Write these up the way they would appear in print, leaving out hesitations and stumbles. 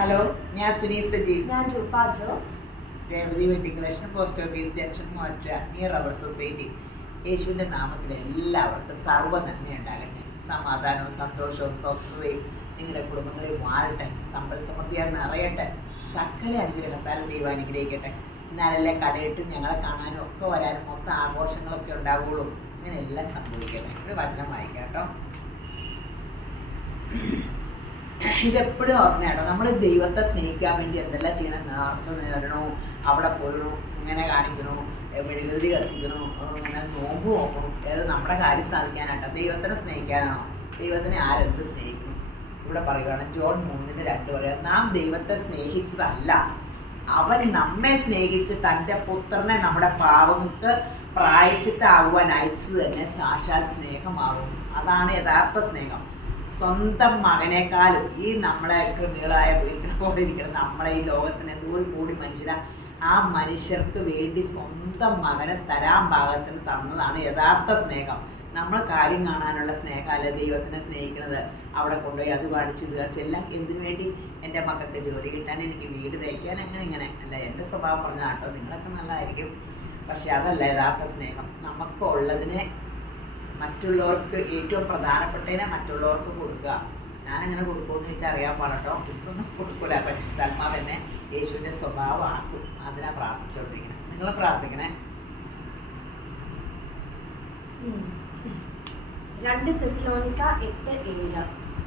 Hello, ഞാൻ സുനീസ് സജി. ഞാൻ Rupa Jose. Revathi wedding collection, post office junction, മോറ്റ നിയർ റബ്ബർ സൊസൈറ്റി. യേശുവിൻ്റെ നാമത്തിൽ എല്ലാവർക്കും സർവ്വ നന്മ ഉണ്ടാകട്ടെ. സമാധാനവും സന്തോഷവും സ്വസ്ഥതയും നിങ്ങളുടെ കുടുംബങ്ങളിൽ വാഴട്ടെ. സമ്പൽ സമൃദ്ധിയാൽ നിറയട്ടെ. സകല അനുഗ്രഹത്താലും ദൈവം അനുഗ്രഹിക്കട്ടെ. എന്നാലല്ലേ കടയിട്ട് ഞങ്ങളെ കാണാനും ഒക്കെ വരാനും മൊത്തം ആഘോഷങ്ങളൊക്കെ ഉണ്ടാവുകയുള്ളൂ. അങ്ങനെ എല്ലാം സംഭവിക്കട്ടെ. ഒരു വചനം വായിക്കാം കേട്ടോ. ഇതെപ്പോഴും ഓർമ്മ കേട്ടോ. നമ്മൾ ദൈവത്തെ സ്നേഹിക്കാൻ വേണ്ടി എന്തെല്ലാം ചെയ്യണം? നേർച്ച നേടണോ, അവിടെ പോയിടണോ, ഇങ്ങനെ കാണിക്കണോ, മെഴുകുതിരി കത്തിക്കണോ, ഇങ്ങനെ നോമ്പ് നോക്കണോ. ഏത് നമ്മുടെ കാര്യം സാധിക്കാനാട്ടോ? ദൈവത്തിനെ സ്നേഹിക്കാനാണോ? ദൈവത്തിനെ ആരെന്ത് സ്നേഹിക്കണം? ഇവിടെ പറയുകയാണ് ജോൺ 3:2 പറയുക, നാം ദൈവത്തെ സ്നേഹിച്ചതല്ല, അവൻ നമ്മെ സ്നേഹിച്ച് തൻ്റെ പുത്രനെ നമ്മുടെ പാവങ്ങൾക്ക് പ്രായച്ചിത്താകുവാൻ അയച്ചത് തന്നെ സാക്ഷാൽ സ്നേഹമാകുന്നു. അതാണ് യഥാർത്ഥ സ്നേഹം. സ്വന്തം മകനേക്കാളും ഈ നമ്മളെ കൃമികളായ വീട്ടിനെ പോലെ ഇരിക്കണം നമ്മളെ ഈ ലോകത്തിന് എന്തോരം കൂടി മനുഷ്യരാ, ആ മനുഷ്യർക്ക് വേണ്ടി സ്വന്തം മകനെ തരാൻ പാകത്തിന് തന്നതാണ് യഥാർത്ഥ സ്നേഹം. നമ്മൾ കാര്യം കാണാനുള്ള സ്നേഹമല്ല ദൈവത്തിനെ സ്നേഹിക്കുന്നത്. അവിടെ കൊണ്ടുപോയി അത് കാണിച്ചു ഇത് കാണിച്ചു എല്ലാം എന്തിനു വേണ്ടി? എൻ്റെ മക്കൾക്ക് ജോലി കിട്ടാൻ, എനിക്ക് വീട് വയ്ക്കാൻ, അങ്ങനെ ഇങ്ങനെ അല്ല. എൻ്റെ സ്വഭാവം പറഞ്ഞാൽ കേട്ടോ, നിങ്ങളൊക്കെ നല്ലതായിരിക്കും, പക്ഷെ അതല്ല യഥാർത്ഥ സ്നേഹം. നമുക്കുള്ളതിനെ മറ്റുള്ളവർക്ക്, ഏറ്റവും പ്രധാനപ്പെട്ടതിനെ മറ്റുള്ളവർക്ക് കൊടുക്കുക. ഞാനങ്ങനെ കൊടുക്കുമെന്ന് ചോദിച്ചാൽ അറിയാൻ പാടട്ടോ. ഇപ്പൊന്നും കൊടുക്കില്ല. പരിശുദ്ധാത്മാവ് തന്നെ യേശുവിൻ്റെ സ്വഭാവമാക്കും. അതിനാ പ്രാർത്ഥിച്ചുകൊണ്ടിരിക്കണം. നിങ്ങൾ പ്രാർത്ഥിക്കണേ. 2 തെസ്സലോനിക്ക 8:7.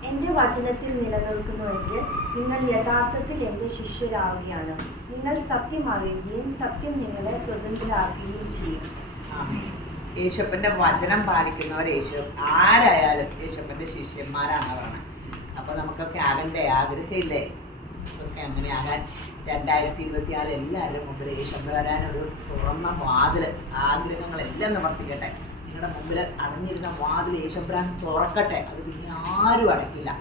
എൻ്റെ വചനത്തിൽ നിലനിൽക്കുന്നുവെങ്കിൽ നിങ്ങൾ യഥാർത്ഥത്തിൽ എൻ്റെ ശിഷ്യരാവുകയാണ്. നിങ്ങൾ സത്യം അറിയുകയും സത്യം നിങ്ങളെ സ്വതന്ത്രരാക്കുകയും ചെയ്യും. യേശുപ്പൻ്റെ വചനം പാലിക്കുന്നവർ ആരായാലും യേശുപ്പൻ്റെ ശിഷ്യന്മാരാണ് പറയുന്നത്. അപ്പോൾ നമുക്കൊക്കെ ആകണ്ടേ? ആഗ്രഹമില്ലേ? നമുക്കൊക്കെ അങ്ങനെ ആകാൻ 2024 എല്ലാവരുടെ മുമ്പിൽ യേശുപ്പൻ വരാനൊരു തുറന്ന വാതിൽ, ആഗ്രഹങ്ങളെല്ലാം നിവർത്തിക്കട്ടെ. നിങ്ങളുടെ മുമ്പിൽ അടഞ്ഞിരുന്ന വാതിൽ യേശുപ്പൻ തുറക്കട്ടെ. അത് പിന്നെ ആരും അടയ്ക്കില്ല.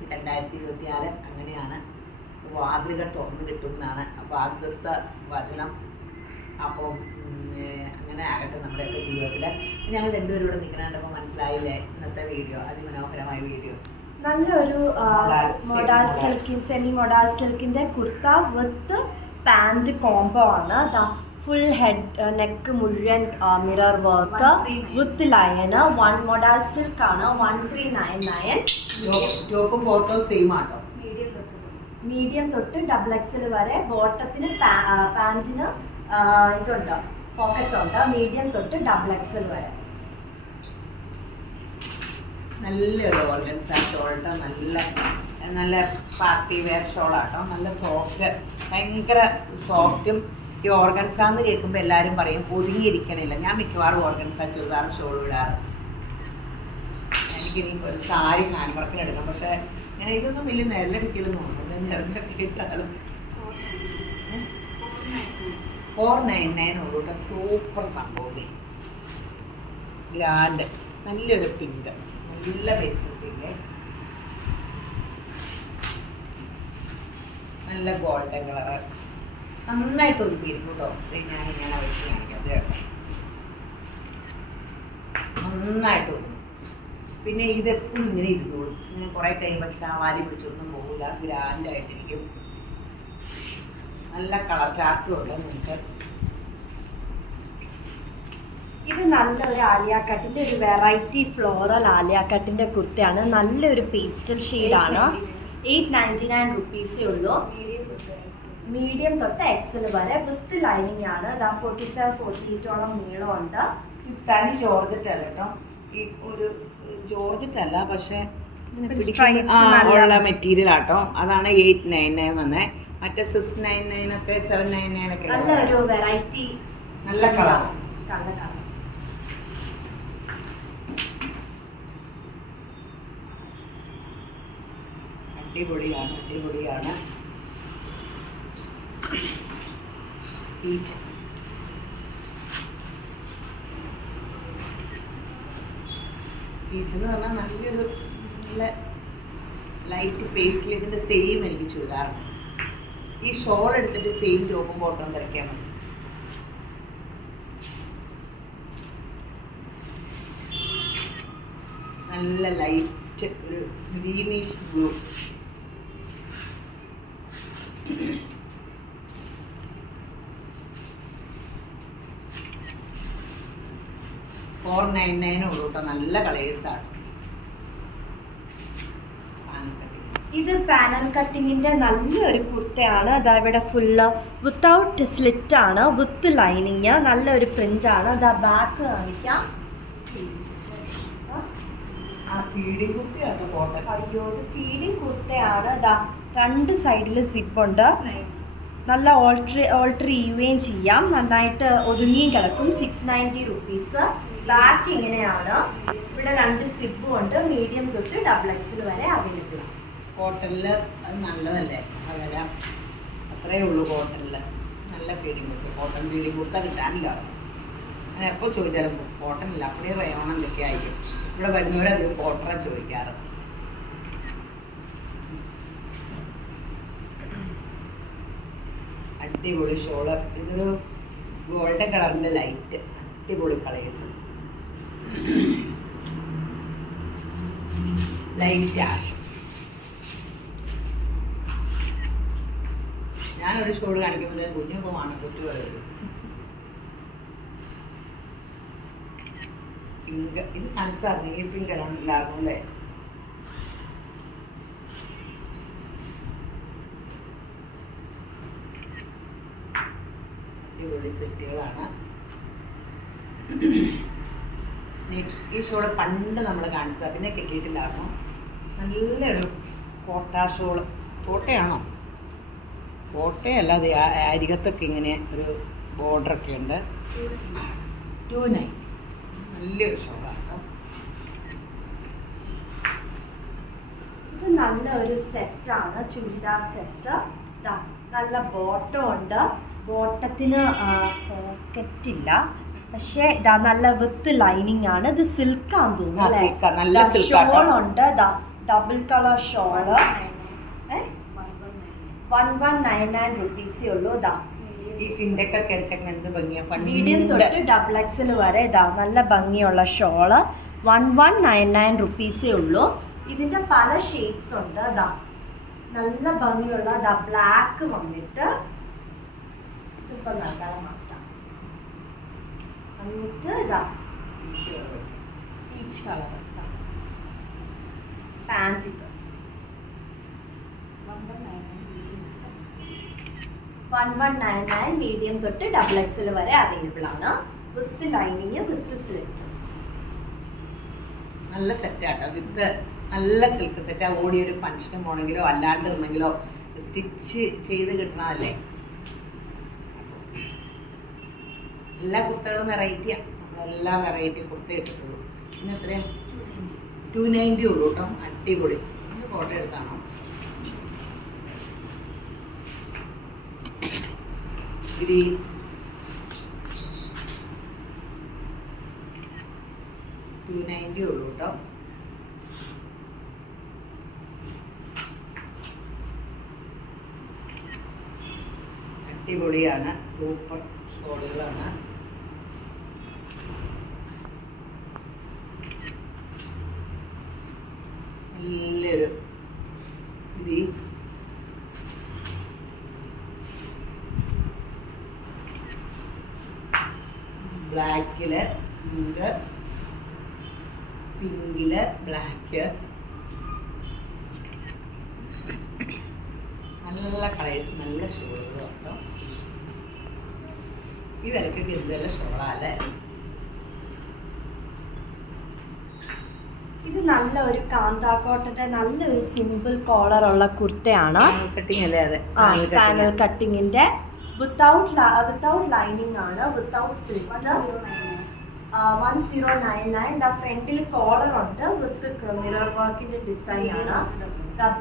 2024 അങ്ങനെയാണ്, വാതിലുകൾ തുറന്നു കിട്ടുന്നതാണ്. അപ്പോൾ ആദ്യത്തെ വചനം. അപ്പോൾ അങ്ങനെ ആകട്ടെ നമ്മുടെയൊക്കെ ജീവിതത്തിൽ. ഞങ്ങൾ രണ്ടുപേരും ഇവിടെ നിൽക്കണപ്പോൾ മനസ്സിലായില്ലേ ഇന്നത്തെ വീഡിയോ? അതിമനോഹരമായ വീഡിയോ. നല്ലൊരു മൊഡാൾ സിൽക്കിൻ, സെമി മൊഡാൾ സിൽക്കിൻ്റെ കുർത്ത വിത്ത് പാൻറ് കോംബോ ആണ്. ഫുൾ ഹെഡ് നെക്ക് മുഴുവൻ mirror work with lining. 1 modal silk ആണ്. 1399. ടോപ്പും ബോട്ടവും സെയിം ആട്ടോ. മീഡിയം തൊട്ട് XXL വരെ. ബോട്ടത്തിന് പാൻറ്റിന് ഇതുണ്ട്, പോക്കറ്റ് ഉണ്ട്. മീഡിയം തൊട്ട് XXL വരെ. നല്ലൊരു ഓർഗൻസ ഷോൾട്ടോ. നല്ല നല്ല പാർട്ടി വെയർ ഷോളാട്ടോ. നല്ല സോഫ്റ്റ്, ഭയങ്കര സോഫ്റ്റും. ഈ ഓർഗൻസ എന്ന് കേൾക്കുമ്പോൾ എല്ലാവരും പറയും ഒതുങ്ങിയിരിക്കണില്ല. ഞാൻ മിക്കവാറും ഓർഗൻസ ചുരിദാറും ഷോൾ ഇടാറ്. എനിക്കിനി ഒരു സാരി ഹാൻഡ് വർക്കിന് എടുക്കാം. പക്ഷേ ഞാൻ ഇതൊന്നും വലിയ നെല്ലടിക്കലെന്ന് തോന്നുന്നു. നിറഞ്ഞൊക്കെ ഇട്ടാലും 499 ഉള്ളൂ കേട്ടോ. സൂപ്പർ സംഭവം, ഗ്രാൻഡ്. നല്ലൊരു പിങ്ക്, നല്ല പേസ്റ്റ് പിങ്ക്, നല്ല ഗോൾഡൻ കളറ്. നന്നായിട്ട് ഒതുക്കിയിരിക്കും കേട്ടോ. ഞാനിങ്ങനെ വെച്ച് കാണിക്കാം. അത് കേട്ടോ, നന്നായിട്ട് ഒതുങ്ങും. പിന്നെ ഇതെപ്പോഴും ഇങ്ങനെ ഇരുന്നോളും. ഇങ്ങനെ കുറേ കഴിയുമ്പോൾ ചാവാലി പിടിച്ചൊന്നും പോകില്ല. ഗ്രാൻഡായിട്ടിരിക്കും. നല്ല കളർ ചാർട്ടും ഉണ്ട് നിങ്ങൾക്ക്. ഇത് നല്ലൊരു ആലിയ കട്ടിൻ്റെ ഒരു വെറൈറ്റി ഫ്ലോറൽ ആലിയ കട്ടിൻ്റെ കുർത്തയാണ്. നല്ലൊരു പേസ്റ്റൽ ഷെയ്ഡാണ്. 899 റുപ്പീസേ ഉള്ളൂ. മീഡിയം തൊട്ട് XL വരെ വിത്ത് ലൈനിങ് ആണ്. 47-48ഓളം നീളമുണ്ട്. തനി ജോർജറ്റ് അല്ല കേട്ടോ. ഈ ഒരു ജോർജറ്റ് അല്ല, പക്ഷേ ഉള്ള മെറ്റീരിയൽ ആട്ടോ. അതാണ് 899 വന്നേ. മറ്റേ 699 ഒക്കെ 799 ഒക്കെ. നല്ലൊരു വെറൈറ്റി, നല്ല കളർ. അടിപൊളിയാണ്, അടിപൊളിയാണ്. പീച്ച് എന്ന് പറഞ്ഞാൽ നല്ലൊരു നല്ല ലൈറ്റ് പേസ്റ്റിൽ. ഇതിൻ്റെ സെയിം എനിക്ക് ചുരിദാറുണ്ട്. ഈ ഷോൾ എടുത്തിട്ട് സെയിം ടോപ്പും ബോട്ടവും തിരക്കാൻ മതി. നല്ല ലൈറ്റ് ഒരു ഗ്രീനിഷ് ബ്ലൂ. 499 ഉള്ളൂ കേട്ടോ. നല്ല കളേഴ്സാണ്. ഇത് പാനൽ കട്ടിങ്ങിന്റെ നല്ലൊരു കുർത്തയാണ്. അതാ ഇവിടെ ഫുള്ള് വിത്തൗട്ട് സ്ലിറ്റ് ആണ്, വിത്ത് ലൈനിങ്. നല്ലൊരു പ്രിന്റ് ആണ്. അതാ ബാക്ക് കാണിക്കാം. ഫീഡിങ് കുർത്തയാണ് കോട്ടൺ. അയ്യോ, ഇത് ഫീഡിങ് കുർത്തയാണ്. അതാ 2 സൈഡിൽ സിപ്പുണ്ട്. നല്ല ഓൾട്ടർ ചെയ്യുകയും ചെയ്യാം. നന്നായിട്ട് ഒതുങ്ങിയും കിടക്കും. 690 റുപ്പീസ്. ബാക്ക് ഇങ്ങനെയാണ്. ഇവിടെ 2 സിബും ഉണ്ട്. മീഡിയം തൊട്ട് XXL വരെ അവൈലബിൾ ആണ്. കോട്ടണിൽ അത് നല്ലതല്ലേ ആ വില? അത്രയേ ഉള്ളൂ കോട്ടണിൽ. നല്ല feeding kurta. Cotton feeding kurta കിട്ടാനില്ല. ഞാൻ എപ്പോൾ ചോദിച്ചാലും കോട്ടണില്ല, அப்படியே റയോൺ എന്തൊക്കെ ആയിരിക്കും. ഇവിടെ വരുന്നവരധികം കോട്ടറാണ് ചോദിക്കാറ്. അടിപൊളി ഷോള്. ഇതൊരു ഗോൾഡൻ കളറിൻ്റെ ലൈറ്റ് അടിപൊളി കളേഴ്സ്. Light ash. ഞാനൊരു ഷോൾ കാണിക്കുമ്പോഴത്തേക്കും കുഞ്ഞിപ്പോൾ മണക്കുറ്റി പോലെ വരും. പിങ്ക്. ഇത് കാണിച്ചായിരുന്നു. ഈ പിങ്ക് ഇല്ലായിരുന്നു അല്ലേ? അടിപൊളി സെറ്റുകളാണ്. ഈ ഷോള് പണ്ട് നമ്മൾ കാണിച്ച പിന്നെ കിട്ടിയിട്ടില്ലായിരുന്നു. നല്ലൊരു കോട്ട ഷോള്. കോട്ടയാണോ? കോട്ടയല്ല, അത് അരികത്തൊക്കെ ഇങ്ങനെ ഒരു ബോർഡറൊക്കെ ഉണ്ട്. 29. നല്ലൊരു ഷോളാണ്. ഇത് നല്ലൊരു സെറ്റാണ്, ചുരിദാർ സെറ്റ്. നല്ല ബോട്ടം ഉണ്ട്. ബോട്ടത്തിന് പോക്കറ്റ് ഇല്ല, പക്ഷേ ഇതാ നല്ല വിത്ത് ലൈനിങ് ആണ്. ഇത് സിൽക്കാന്ന് തോന്നുന്നു. ഷോൾ ഉണ്ട്. Double colour shawl. 1199 റുപ്പീസേ ഉള്ളൂ. ഈ ഫിൻഡൊക്കെ കഴിച്ചേക്കുന്ന എന്ത് ഭംഗിയാ. മീഡിയം തൊട്ട് XXL വരെ നല്ല ഭംഗിയുള്ള ഷോള്. 1199 റുപ്പീസേ ഉള്ളൂ. ഇതിന്റെ പല ഷെയ്ഡ്സ് ഉണ്ട്. നല്ല ഭംഗിയുള്ള ബ്ലാക്ക് വന്നിട്ട് ഇപ്പൊ നൽകാൻ മാറ്റാം. എന്നിട്ട് പീച്ച് കളർ പാൻറ്. 1199 മീഡിയം തൊട്ട് XXL വരെ അവൈലബിൾ ആണ്. With lining, with slit. നല്ല സെറ്റാട്ടോ. വിത്ത് നല്ല സിൽക്ക് സെറ്റ്. ഓടിയൊരു ഫംഗ്ഷന് പോകണമെങ്കിലോ അല്ലാണ്ട് നിന്നെങ്കിലോ സ്റ്റിച്ച് ചെയ്ത് കിട്ടണമല്ലേ. എല്ലാ കുർത്തകളും വെറൈറ്റിയാണ്. നമ്മളെല്ലാം വെറൈറ്റി കുർത്ത ഇട്ടിട്ടുള്ളൂ. പിന്നെ എത്രയാണ്? 290 ഉള്ളൂ കേട്ടോ. അടിപൊളി. ഫോട്ടോ എടുത്താണോ? ഇത് 290 ഉള്ളൂ കേട്ടോ. അടിപൊളിയാണ്. സൂപ്പർ ഷോളുകളാണ്. നല്ലൊരു ഇത് ബ്ലാക്കില് പിങ്ക്, പിങ്കില് ബ്ലാക്ക്. നല്ല കളേഴ്സ്, നല്ല ഷോളുകൾ കേട്ടോ. ഈ വിലക്കൊക്കെ എന്തെല്ല ഷോളാല്ലേ. ഇത് നല്ല ഒരു കാന്താക്കോട്ടന്റെ നല്ലൊരു സിമ്പിൾ കോളർ ഉള്ള കുർത്തയാണ്. കട്ടിങ് അല്ലേ? അതെ, പാനൽ കട്ടിങ്ങിന്റെ വിത്തൗട്ട് ലൈനിങ് ആണ്, വിത്തൗട്ട് സ്ലിറ്റ്. 1099. ഫ്രണ്ടിൽ കോളർ ഉണ്ട്, വിത്ത് മിറർ വർക്കിന്റെ ഡിസൈൻ ആണ്.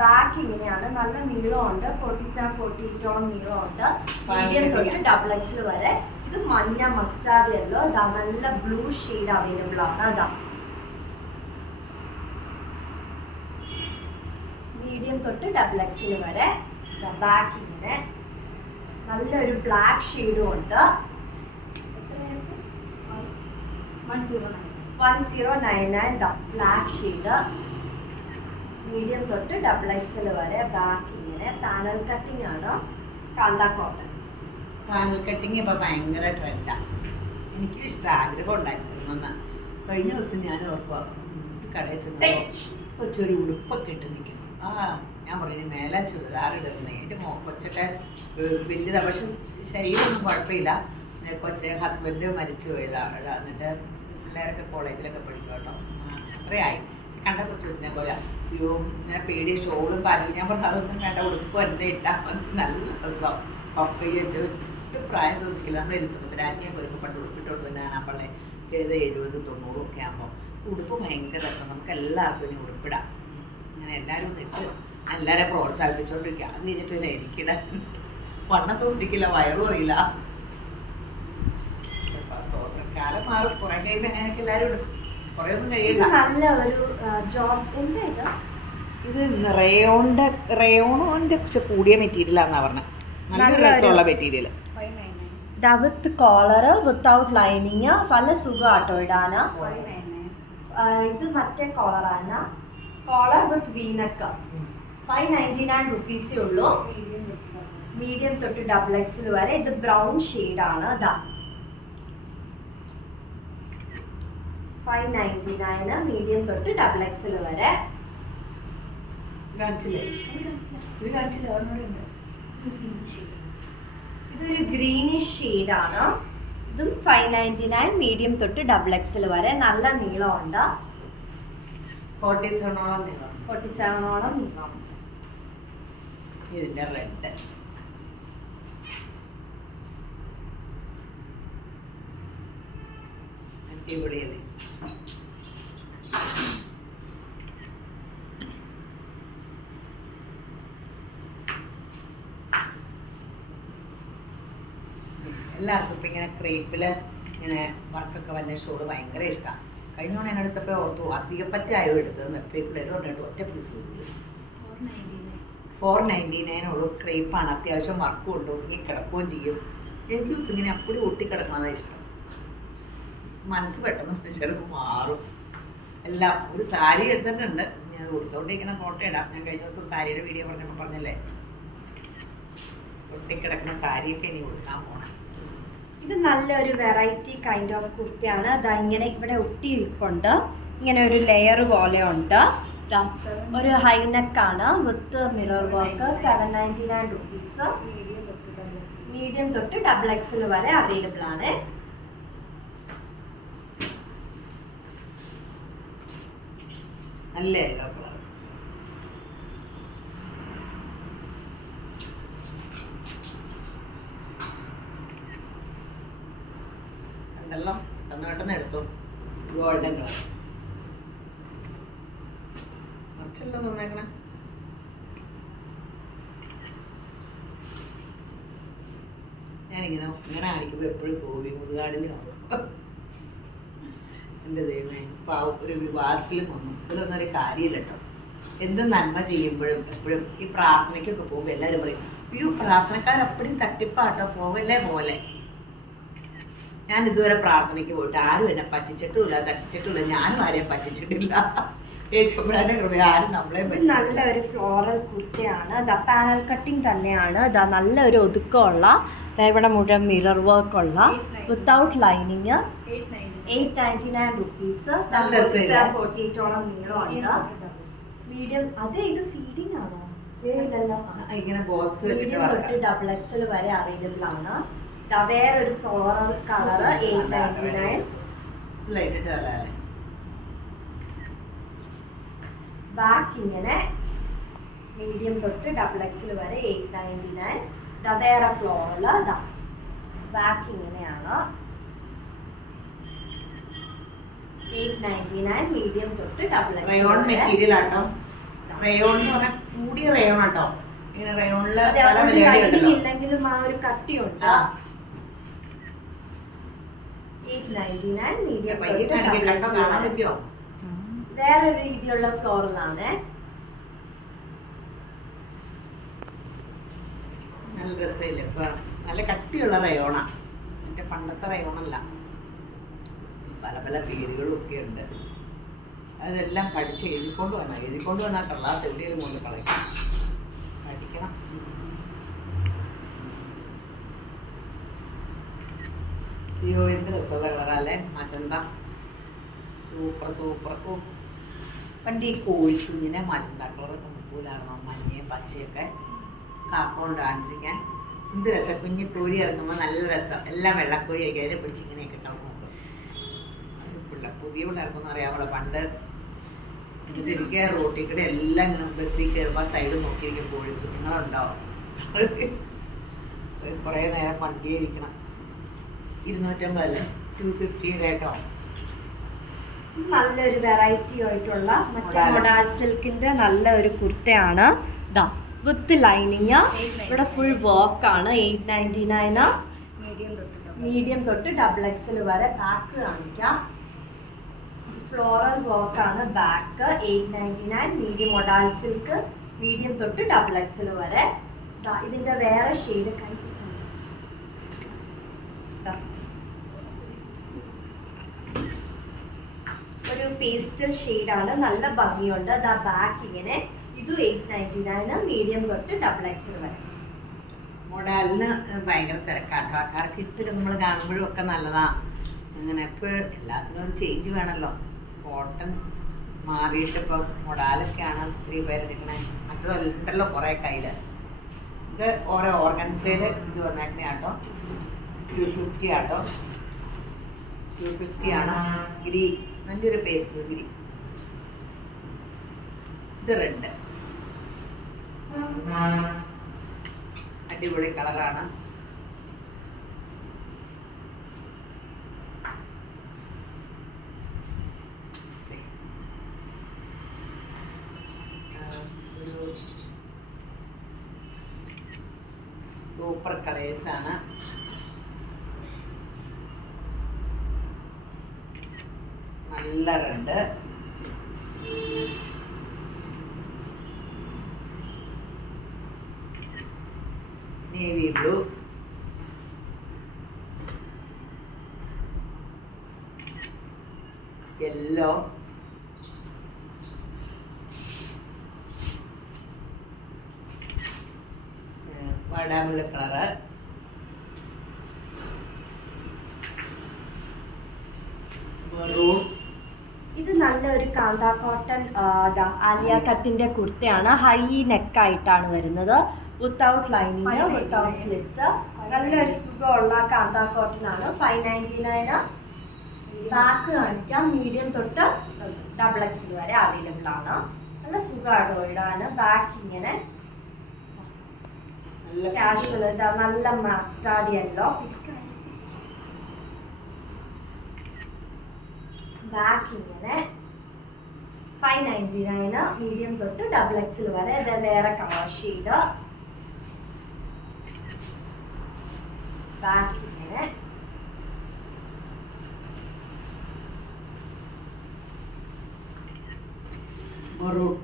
ബാക്ക് ഇങ്ങനെയാണ്. നല്ല നീളമുണ്ട്. 47-48 നീളമുണ്ട്. മീഡിയം തൊട്ട് XXL വരെ. ഇത് മഞ്ഞ മസ്റ്റാർഡ് യെല്ലോ. നല്ല ബ്ലൂ ഷെയ്ഡ് അവൈലബിൾ ആണ്. മീഡിയം തൊട്ട് XXL വരെ. ബാക്ക് ഇങ്ങനെ നല്ലൊരു ബ്ലാക്ക് ഷെയ്ഡും ഉണ്ട്. 1099 ബ്ലാക്ക് ഷെയ്ഡ്. മീഡിയം തൊട്ട് XXL വരെ. ബാക്ക് ഇങ്ങനെ പാനൽ കട്ടിംഗ് ആണ്. കാന്ത കോട്ടൺ. പാനൽ കട്ടിങ് ഇപ്പൊ ഭയങ്കര ട്രെൻഡാണ്. എനിക്കും ഇഷ്ടം, ആഗ്രഹം ഉണ്ടായിരുന്നു. കഴിഞ്ഞ ദിവസം ഞാൻ ഓർക്കുക കടയിൽ ചെന്ന് കൊച്ചൊരു ഉടുപ്പൊക്കെ ഇട്ട് നിൽക്കുന്നു. ഞാൻ പറഞ്ഞു മേലെ ചുരിദാർ ഇടുന്നത്. എൻ്റെ കൊച്ചൊക്കെ വലിയതാണ്, പക്ഷെ ശരീരമൊന്നും കുഴപ്പമില്ല. ഹസ്ബൻഡ് മരിച്ചു പോയതാണ്. എന്നിട്ട് പിള്ളേരൊക്കെ കോളേജിലൊക്കെ പഠിക്കും കേട്ടോ. അത്രയായി. കണ്ട കൊച്ചു കൊച്ചിനെ പോലെ അയ്യോ ഞാൻ പേടി ഷോളും പാലും. ഞാൻ പറഞ്ഞു അതൊന്നും വേണ്ട, ഉടുപ്പ് തന്നെ ഇട്ടാൽ മതി. നല്ല രസം. പപ്പയ്യ ഒരു പ്രായം തോന്നിക്കില്ല. നമ്മൾ എലിസബത്ത് രാജ്ഞിയെ പോലും പണ്ട് ഉടുപ്പിട്ടോണ്ട് തന്നെ നമ്മളെ 70, 90 ഒക്കെ ആകുമ്പോൾ ഉടുപ്പ് ഭയങ്കര രസം. നമുക്ക് എല്ലാവർക്കും ഇനി ഉടുപ്പിടാം. അങ്ങനെ എല്ലാവരും ഒന്ന് ഇട്ട് എല്ലാവരെ പ്രോത്സാഹിപ്പിച്ചോണ്ടിരിക്കുക. അത് കഴിഞ്ഞിട്ട് പിന്നെ എനിക്കിടാൻ വണ്ണം തോന്നിക്കില്ല, വയറും അറിയില്ല. കാലം മാറും. കുറെ കഴിയുമ്പോൾ അങ്ങനെയൊക്കെ എല്ലാവരും ഇടും. കുറെ ഒന്നും കഴിയില്ല. നല്ല ഒരു ജോബ്. എന്താ ഇത്? ഇത് റയോണിന്റെ കൂടിയ മെറ്റീരിയലാണെന്നാ പറഞ്ഞത്. നല്ല രസമുള്ള മെറ്റീരിയൽ. വിത്ത് കോളർ വിത്തൗട്ട് ലൈനിങ്. നല്ല സുഖമാട്ടോ ഇടാന്. ഇത് മറ്റേ കോളറാണ്. കോളർ വിത്ത് വീനക്ക്. 599 റുപ്പീസേ ഉള്ളൂ. മീഡിയം തൊട്ട് XXL വരെ. ഇത് ബ്രൗൺ ഷെയ്ഡാണ്. ഇതാ 599 മീഡിയം തൊട്ട് XXL വരെ. ഇതൊരു ഗ്രീനിഷ് ഷെയ്ഡാണ്. ഇതും 599 മീഡിയം തൊട്ട് XXL വരെ. നല്ല നീളമുണ്ട്. 47ഓളം നീളം. ഇതിന്റെ റെഡ് അടിപൊളിയല്ലേ? എല്ലാവർക്കും ഇപ്പം ഇങ്ങനെ ക്രേപ്പില് ഇങ്ങനെ വർക്കൊക്കെ വന്ന ഷോള് ഭയങ്കര ഇഷ്ടമാണ്. കഴിഞ്ഞോണ്ട് എന്നെ എടുത്തപ്പോൾ ഓർത്തു അധികപ്പറ്റായോ എടുത്തത്. ക്രേപ്പിലും കൊണ്ടിട്ട് ഒറ്റ പീസ് കൊടുത്തു. 499 ഉള്ളൂ. ക്രേപ്പാണ്. അത്യാവശ്യം വർക്കും ഉണ്ട്. ഒതുങ്ങി കിടക്കുകയും ചെയ്യും. എനിക്ക് ഇങ്ങനെ അപ്പടി ഒട്ടിക്കിടക്കണതാണ് ഇഷ്ടം. മനസ്സ് പെട്ടെന്ന് ചെറുപ്പം മാറും. എല്ലാം ഒരു സാരി എടുത്തിട്ടുണ്ട്. ഞാൻ കൊടുത്തോണ്ടിരിക്കുന്ന ഫോട്ടോ ഇടാം. ഞാൻ കഴിഞ്ഞ ദിവസം സാരിയുടെ വീഡിയോ പറഞ്ഞല്ലേ, ഒട്ടിക്കിടക്കുന്ന സാരിയൊക്കെ ഇനി കൊടുക്കാൻ പോണം. ഇത് നല്ലൊരു വെറൈറ്റി കൈൻഡ് ഓഫ് കുർത്തിയാണ്. അതാ ഇങ്ങനെ ഇവിടെ ഒട്ടിയിരിപ്പുണ്ട്. ഇങ്ങനെ ഒരു ലെയർ പോലെ ഉണ്ട്. ഒരു ഹൈനെക്കാണ് with mirror work. 799 rupees. Medium തൊട്ട് XXL വരെ അവൈലബിൾ ആണ്. നല്ല യെല്ലോ കളർ. രണ്ടെല്ലാം പെട്ടെന്ന് എടുത്തു. ഗോൾഡൻ കളർ കുറച്ചല്ലോ തന്നേക്കണേ. ഞാനിങ്ങനെ കാണിക്കുമ്പോൾ എപ്പോഴും കോവി മുതുകാടിന് കാണും. എൻ്റെ ദൈവമേ, പാവം ഒരു വിവാഹത്തിലും വന്നു. ഇതൊന്നും ഒരു കാര്യമില്ല കേട്ടോ. എന്ത് നന്മ ചെയ്യുമ്പോഴും എപ്പോഴും ഈ പ്രാർത്ഥനയ്ക്കൊക്കെ പോകുമ്പോൾ എല്ലാവരും പറയും അയ്യോ പ്രാർത്ഥനക്കാരപ്പടിയും തട്ടിപ്പാട്ടോ, പോകല്ലേ പോലെ. ഞാൻ ഇതുവരെ പ്രാർത്ഥനയ്ക്ക് പോയിട്ട് ആരും എന്നെ പറ്റിച്ചിട്ടുമില്ല, തട്ടിച്ചിട്ടുമില്ല. ഞാനും ആരെയും പറ്റിച്ചിട്ടില്ല. യേശുബ്രാന്റെ കൃപ ആരും നമ്മളെ നല്ല ഒരു ഫ്ലോറൽ കുർത്തിയാണ്. അതാ പാനൽ കട്ടിങ് തന്നെയാണ്. അതാ നല്ലൊരു ഒതുക്കമുള്ള, ഇവിടെ മുഴുവൻ മിറർ വർക്ക് ഉള്ള, വിത്തൗട്ട് ലൈനിങ്. 899 റുപ്പീസ്. 48ഓളം നീളമുണ്ട്. മീഡിയം. അതെ, ഇത് ഫീഡിംഗ് ആണോ? ഇങ്ങനെ ബോക്സ് വെച്ചിട്ട് XXL വരെ അവൈലബിൾ ആണ്. വേറൊരു ഫ്ലോറൽ കളർ 899. ബാക്ക് ഇങ്ങനെ മീഡിയം തൊട്ട് XXL വരെ 899. വേറെ ഫ്ലോറൽ. അതാ ബാക്ക് ഇങ്ങനെയാണ്. 899 മീഡിയം തൊട്ട് റയോൺ മെറ്റീരിയൽ ആട്ടോ. റയോൺ എന്ന് പറഞ്ഞാൽ കൂടിയ റയോൺ ആട്ടോ. ഇങ്ങനെ റയോണില് ഇല്ലെങ്കിലും ആ ഒരു കട്ടിയുണ്ട്. 899 മീഡിയം. വേറൊരു രീതിയുള്ള ഫ്ലോറിലാണ്. നല്ല രസമില്ല. ഇപ്പൊ നല്ല കട്ടിയുള്ള റയോണാ. എന്റെ പണ്ടത്തെ റയോണല്ല. പല പല പേരുകളും ഒക്കെ ഉണ്ട്. അതെല്ലാം പഠിച്ച് എഴുതിക്കൊണ്ട് വന്നാൽ കള്ളാസ് എവിടെയെങ്കിലും കൊണ്ട് കളയും. പഠിക്കണം. അയ്യോ എന്ത് രസമുള്ള കളറല്ലേ മജന്ത. സൂപ്പർ. ഓ പണ്ട് ഈ കോഴിക്കുഞ്ഞിനെ മരുന്നാക്കളൊക്കെ മുക്കൂലായിരുന്നു, മഞ്ഞയും പച്ചയൊക്കെ കാക്കൊണ്ടാണ്ടിരിക്കാൻ. എന്ത് രസം, കുഞ്ഞ് കോഴി ഇറങ്ങുമ്പോൾ നല്ല രസം. എല്ലാം വെള്ളക്കോഴി ആയിരിക്കും, അതിനെ പിടിച്ച് ഇങ്ങനെയൊക്കെ കളർ നോക്കും. പുതിയ പിള്ളേർക്കൊന്നും അറിയാമല്ലോ. പണ്ട് എന്നിട്ട് എനിക്ക് റോട്ടിൽ കൂടെ എല്ലാം ഇങ്ങനെ ബസ്സിൽ കയറുമ്പോൾ സൈഡ് നോക്കിയിരിക്കും കോഴി കുഞ്ഞുങ്ങളുണ്ടാവും. കുറേ നേരം വണ്ടിയെ ഇരിക്കണം. 250 അല്ലേ, 250 കേട്ടോ. നല്ലൊരു വെറൈറ്റി ആയിട്ടുള്ള മറ്റേ മൊഡാൽ സിൽക്കിന്റെ നല്ല ഒരു കുർത്തയാണ്. ദാ വിത്ത് ലൈനിങ്, ഇവിടെ ഫുൾ വർക്കാണ്. 899. മീഡിയം തൊട്ട് XXL വരെ. ബാക്ക് കാണിക്കാം. ഫ്ലോറൽ വർക്കാണ് back. 899. Medium modal silk, medium തൊട്ട് XXL വരെ. ഇതിന്റെ വേറെ ഷെയ്ഡ് ഒരു പേസ്റ്റൽ ഷെയ്ഡാണ്, നല്ല ഭംഗിയുണ്ട്. ദാ ബാക്ക് ഇങ്ങനെ. ഇത് 899. മീഡിയം തൊട്ട് XXL വരെ. മോഡലിന് ഭയങ്കര തിരക്കാട്ടോ. ആൾക്കാർക്ക് ഇത്തിരി നമ്മൾ കാണുമ്പോഴും ഒക്കെ നല്ലതാ. അങ്ങനെ ഇപ്പോൾ എല്ലാത്തിനും ഒരു ചേഞ്ച് വേണമല്ലോ. കോട്ടൺ മാറിയിട്ട് ഇപ്പോൾ മൊഡാലൊക്കെയാണ് ഒത്തിരി പേരെടുക്കണേ. മറ്റേതല്ലോ കുറേ കയ്യിൽ. ഇത് ഓരോ ഓർഗൻസയിൽ ഇത് വന്നേക്കണേ ആട്ടോ. 250 ആട്ടോ. 250 ആണ്. ഗിരി നല്ലൊരു പേസ്റ്റ് ഗിരി. ഇത് റെഡ്, അടിപൊളി കളറാണ്. ഒരു സൂപ്പർ കളേഴ്സാണ്. നല്ല റെഡ്, നേവി ബ്ലൂ, യെല്ലോ, വാടാമുള്ള കളറ്, മെറൂൺ. ഇത് നല്ലൊരു കാന്താ കോട്ടൺ ആലിയ കട്ടിന്റെ കുർത്തയാണ്. ഹൈ നെക്കായിട്ടാണ് വരുന്നത്. Without lining, without slit. നല്ലൊരു സുഖമുള്ള കാന്താ കോട്ടൺ ആണ്. 599. ബാക്ക് കാണിക്കാം. മീഡിയം തൊട്ട് XXL വരെ അവൈലബിൾ ആണ്. നല്ല സുഖമായിട്ടോ ഇടാൻ. ബാക്ക് ഇങ്ങനെ കാഷ്വൽ. നല്ല മസ്റ്റാർഡ് യെല്ലോ. ബാക്ക് ഇങ്ങനെ 599. മീഡിയം തൊട്ട് XXL വരെ. ഇത് വേറെ കളർ ഷെയ്ഡ്. ബാക്ക് ഇങ്ങനെ മെറൂൺ,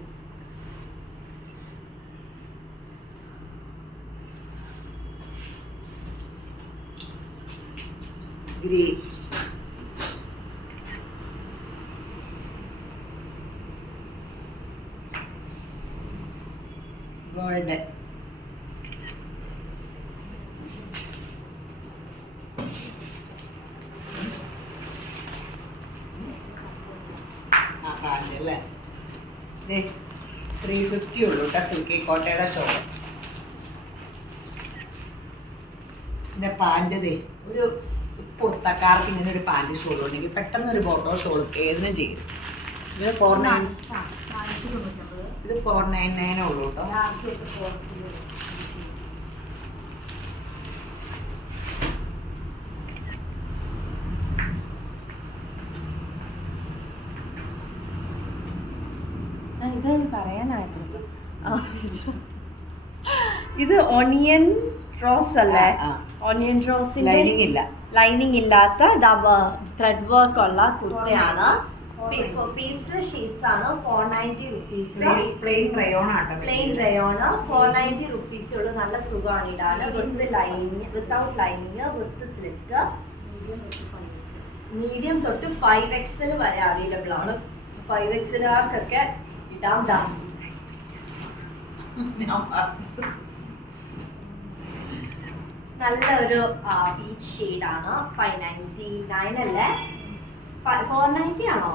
ഗ്രീൻ, ഗോൾഡ്, ആ പാൻറ് അല്ലേ. 350 ഉള്ളൂ കേട്ടോ. സിൽക്കി കോട്ടയുടെ ഷോൾ. പിന്നെ പാൻറ് ഒരു പുറത്തക്കാർക്ക് ഇങ്ങനെ ഒരു പാൻറ് ഷോൾ ഉണ്ടെങ്കിൽ പെട്ടെന്ന് ഒരു ഫോട്ടോ ഷോൾ ഏതിനും ചെയ്യും. ഇത് 499 ഉള്ളൂ കേട്ടോ. ഇതെന്ന് പറയാനായിരുന്നു. ഇത് ഓണിയൻ റോസ് അല്ലേ? ഓണിയൻ റോസിന്റെ ലൈനിങ് ഇല്ലാത്ത ത്രെഡ് വർക്ക് ഉള്ള കുർത്തയാണ്. പേസ്റ്റൽ ഷെയ്ഡ്സ് ആണ്. 490 rupees. പ്ലെയിൻ റയോൺ ആട്ടോ. പ്ലെയിൻ റയോൺ 490 rupees ഉള്ളു. നല്ല സുഖമാണ് ഇടാൻ. With lining, without lining, with slit. Medium തൊട്ട് 5XL വരെ അവൈലബിൾ ആണ്. 5XLകാർക്കൊക്കെ ഇടാം. നല്ലൊരു പീച്ച് ഷെയ്ഡാണ്. 599 അല്ലേ? 490 ആണോ?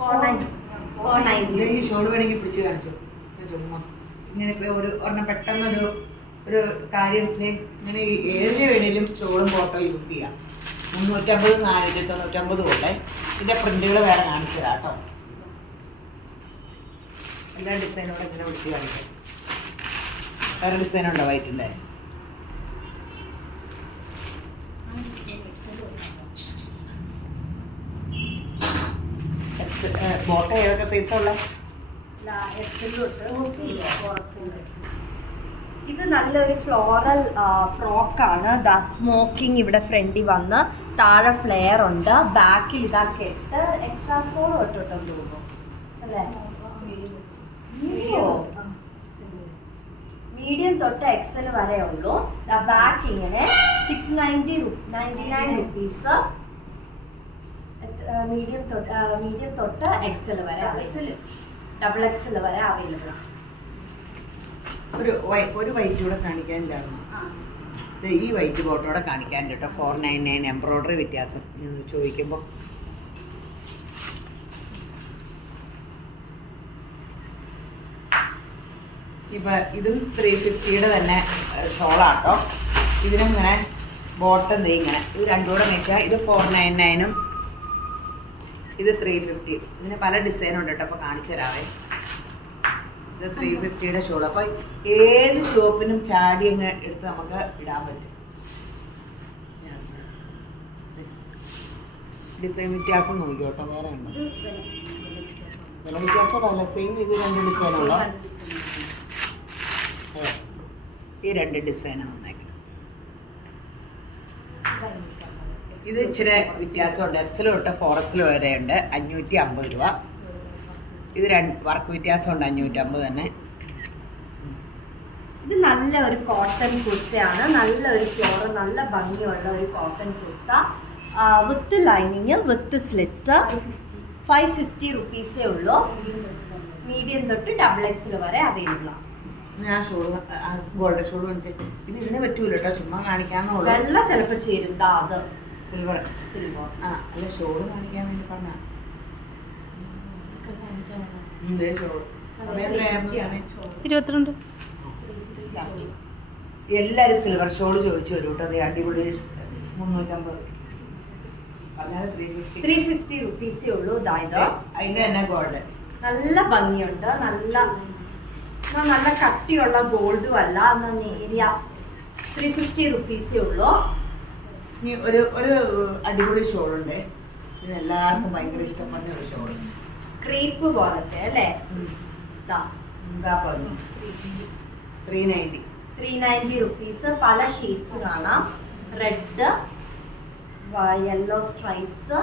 490. ഈ ഷോൾ വേണമെങ്കിൽ പിടിച്ച് കാണിച്ചു ചുമ്മാ ഇങ്ങനെ ഇപ്പൊ ഒരെണ്ണം പെട്ടെന്നൊരു കാര്യം ഇങ്ങനെ ഏതിന് വേണേലും ഷോളും ഫോട്ടോ യൂസ് ചെയ്യാം. 350, 490 പോലെ. ഇതിന്റെ പ്രിന്റുകൾ വേറെ കാണിച്ചു തരാം കേട്ടോ. എല്ലാ ഡിസൈനോടെ ഇങ്ങനെ പിടിച്ച് കാണിക്കും. വേറെ ഡിസൈനുണ്ടോ വൈറ്റിന്റെ? ബോട്ട ഏതൊക്കെ സൈസുള്ള? ഇത് നല്ലൊരു ഫ്ലോറൽ ഫ്രോക്കാണ്. സ്മോക്കിംഗ് ഇവിടെ ഫ്രണ്ടിൽ വന്ന് താഴെ ഫ്ലെയർ ഉണ്ട്. ബാക്കിൽ ഇതാ കെട്ട് എക്സ്ട്രാ സോൾ ഇട്ടിട്ടെന്ന് തോന്നുന്നു അല്ലേ? മീഡിയം തൊട്ട് എക്സൽ വരെ ഉള്ളൂ. ബാക്ക് ഇങ്ങനെ 699 റുപ്പീസ്. മീഡിയം തൊട്ട് എക്സൽ വരെ, ഡബിൾ എക്സൽ വരെ അവൈലബിൾ ആണ്. ഒരു വൈറ്റ് കൂടെ കാണിക്കാനില്ലായിരുന്നു. ഈ വൈറ്റ് ബോട്ടോടെ കാണിക്കാൻ കേട്ടോ. 499 എംബ്രോയ്ഡറി വ്യത്യാസം ചോദിക്കുമ്പോൾ. ഇപ്പം ഇതും 350 തന്നെ ഷോളാട്ടോ. ഇതിനിങ്ങനെ ബോട്ടം ഇങ്ങനെ ഇത് രണ്ടും കൂടെ മേടിച്ചാൽ ഇത് 499 ഇത് 350. ഇതിന് പല ഡിസൈനുണ്ട് കേട്ടോ. അപ്പോൾ കാണിച്ചു തരാവേ. ഇത് 350 ഷോൾ. അപ്പോൾ ഏത് ടോപ്പിനും ചാടി അങ്ങ് എടുത്ത് നമുക്ക് ഇടാൻ പറ്റും. ഡിസൈൻ വ്യത്യാസം നോക്കിക്കോട്ടോ. വേറെ ഉണ്ട് വില വ്യത്യാസം അല്ല, സെയിം. ഇത് 2 ഡിസൈനുള്ള ഈ 2 ഡിസൈനാണ് വന്നേക്കുന്നത്. ഇത് ഇച്ചിരി വ്യത്യാസമുണ്ട്. എക്സൽ തൊട്ട് 4XL വരെ ഉണ്ട്. 550 രൂപ. ഇത് വർക്ക് വ്യത്യാസമുണ്ട്. 550 തന്നെ. ഇത് നല്ല ഒരു കോട്ടൺ കുർത്തയാണ്. നല്ല ഒരു ഫ്ലോർ, നല്ല ഭംഗിയുള്ള ഒരു cotton kurta with lining, with slit. 550 റുപ്പീസേ ഉള്ളൂ. മീഡിയം തൊട്ട് ഡബിൾ എക്സൽ വരെ അവൈലബിൾ ആണ്. ഞാൻ ഗോൾഡൻ ഷോൾ കാണിച്ചു. ഇത് ഇതിന് പറ്റൂല കേട്ടോ, ചുമ്മാ കാണിക്കാന്നുള്ളൂ. വെള്ള ചിലപ്പോൾ ചേരും. അത് സിൽവർ സിൽവർ ഷോള് കാണിക്കാൻ വേണ്ടി പറഞ്ഞ ഷോള് 22. എല്ലാരും സിൽവർ ഷോള് ചോദിച്ചു വരും കേട്ടോ. അത് അടിപൊളി 350. 350 റുപ്പീസേ ഉള്ളൂ. ഇതായത് അതിന്റെ തന്നെ ഗോൾഡൻ നല്ല ഭംഗിയുണ്ട്. നല്ല കട്ടിയുള്ള ഗോൾഡും അല്ല, എന്നാൽ നേരിയ. 350 റുപ്പീസേ ഉള്ളൂ. ഇനി ഒരു അടിപൊളി ഷോളുണ്ട്. ഇതിന് എല്ലാവർക്കും ഭയങ്കര ഇഷ്ടപ്പെട്ട ഒരു ഷോള്. ക്രീപ്പ് പോലത്തെ അല്ലേ? 390 റുപ്പീസ്. പല ഷെയ്ഡ്സ് കാണാം. Red, yellow stripes.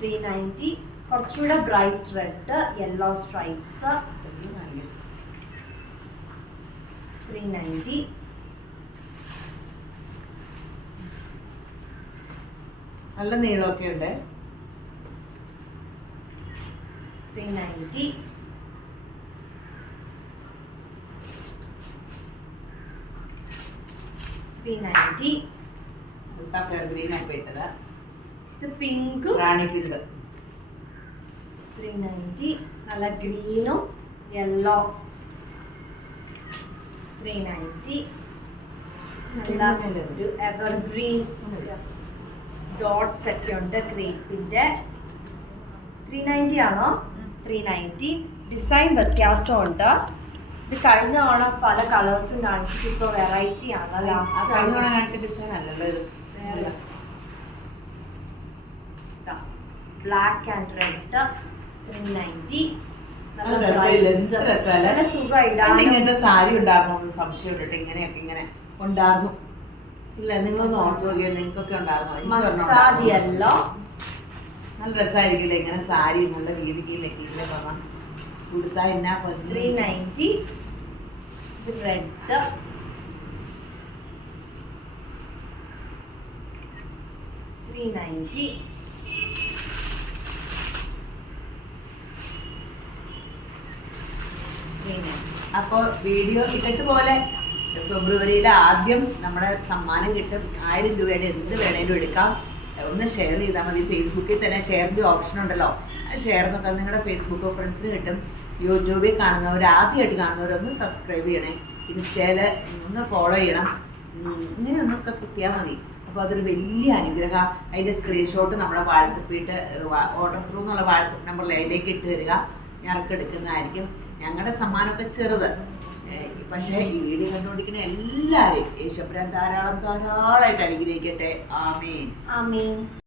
390. കുറച്ചുകൂടെ ബ്രൈറ്റ് റെഡ്, യെല്ലോ സ്ട്രൈപ്സ്. 390. നല്ല നീളമൊക്കെ ഉണ്ട്. 390. 390. സഫയർ ഗ്രീൻ ആക്കി ഇട്ടത്. ഇത് പിങ്ക്, റാണി പിങ്ക്. 390. നല്ല ഗ്രീനും യെല്ലോ. 390. നല്ല ഒരു എവർഗ്രീൻ ഡോട്ട്സ് ഒക്കെ ഉണ്ട് ക്രീപ്പിന്റെ. 390 ആണോ? 390. ഡിസൈൻ വ്യത്യാസമുണ്ട്. ഇത് കഴിഞ്ഞ തവണ പല കളേഴ്സും കാണിച്ചിട്ട് ഇപ്പോൾ വെറൈറ്റി ആണ്. കാണിച്ച ഡിസൈൻ അല്ലല്ലോ ഇത്. Black and red. 390. ഇങ്ങനത്തെ സാരി ഉണ്ടായിരുന്നു സംശയം ഇട്ടിട്ട് ഇങ്ങനെയൊക്കെ ഇങ്ങനെ ഉണ്ടായിരുന്നു. ഇല്ല, നിങ്ങളൊന്ന് ഓർത്ത് നോക്കിയാൽ നിങ്ങൾക്കൊക്കെ ഉണ്ടായിരുന്നോ? നല്ല രസമായിരിക്കില്ല ഇങ്ങനെ സാരി നല്ല രീതിക്ക് മെറ്റീരിയൽ പറഞ്ഞാൽ കൊടുത്താ എന്നാ. 390. റെഡ്. 390. അപ്പോൾ വീഡിയോ ടിക്കറ്റ് പോലെ ഫെബ്രുവരിയിൽ ആദ്യം നമ്മുടെ സമ്മാനം കിട്ടും. 1000 രൂപയുടെ എന്ത് വേണേലും എടുക്കാം. ഒന്ന് ഷെയർ ചെയ്താൽ മതി. ഫേസ്ബുക്കിൽ തന്നെ ഷെയറിൻ്റെ ഓപ്ഷൻ ഉണ്ടല്ലോ, ആ ഷെയർ എന്നൊക്കെ നിങ്ങളുടെ ഫേസ്ബുക്ക് ഫ്രണ്ട്സിന് കിട്ടും. യൂട്യൂബിൽ കാണുന്നവർ, ആദ്യമായിട്ട് കാണുന്നവരൊന്ന് സബ്സ്ക്രൈബ് ചെയ്യണേ. ഇൻസ്റ്റയിൽ ഒന്ന് ഫോളോ ചെയ്യണം. ഇങ്ങനെ ഒന്നൊക്കെ കിട്ടിയാൽ മതി. അപ്പോൾ അതൊരു വലിയ അനുഗ്രഹം. അതിൻ്റെ സ്ക്രീൻഷോട്ട് നമ്മുടെ വാട്സപ്പിൽ ഇട്ട് ഓർഡർ ത്രൂ എന്നുള്ള വാട്സപ്പ് നമ്പറിലേക്ക് ഇട്ട് തരിക. ഞങ്ങൾക്ക് എടുക്കുന്നതായിരിക്കും. ഞങ്ങളുടെ സമ്മാനമൊക്കെ ചെറുത്, പക്ഷേ ഈ വീഡിയോ കണ്ടുകൊണ്ടിരിക്കുന്ന എല്ലാവരെയും യേശുപുരാൻ ധാരാളമായിട്ട് അനുഗ്രഹിക്കട്ടെ. ആമേൻ. ആമീൻ.